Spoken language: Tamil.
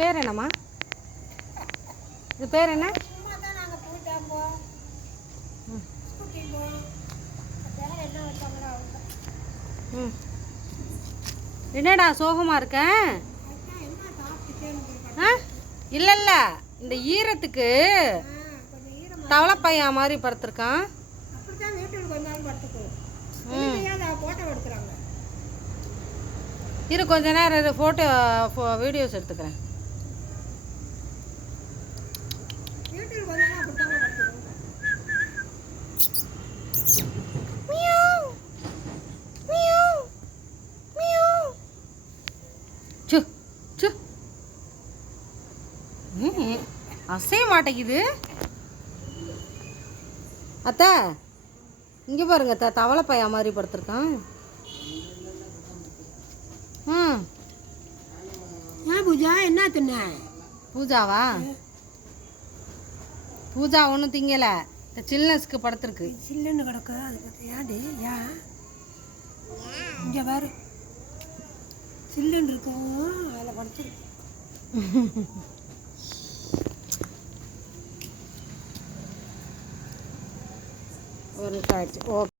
பேர் என்னம்மா? இது பேர் என்ன? ம். என்னடா சோகமாக இருக்க? ஆ இல்லை இல்லை, இந்த ஈரத்துக்கு தவளைப்பையா மாதிரி படுத்துருக்கான். இரு கொஞ்ச நேரம் ஃபோட்டோ வீடியோஸ் எடுத்துக்கிறேன். சு சு அசைய மாட்டேங்குது. அத்தை இங்கே பாருங்க அத்தை, தவளைப்பையா மாதிரி படுத்துருக்கான். ம். பூஜா என்ன தின்ன? பூஜாவா? பூஜா ஒன்றும் திங்கலை, சில்னஸ்க்கு படுத்துருக்கு. சில்லுன்னு கிடக்கு. அது பார்த்து ஏன்டி ஏன் இங்கே பாரு, சில்லுன்னு இருக்கும், அதில் படுத்துருக்கு. ஒரு நிமிஷம் ஆயிடுச்சு. ஓகே.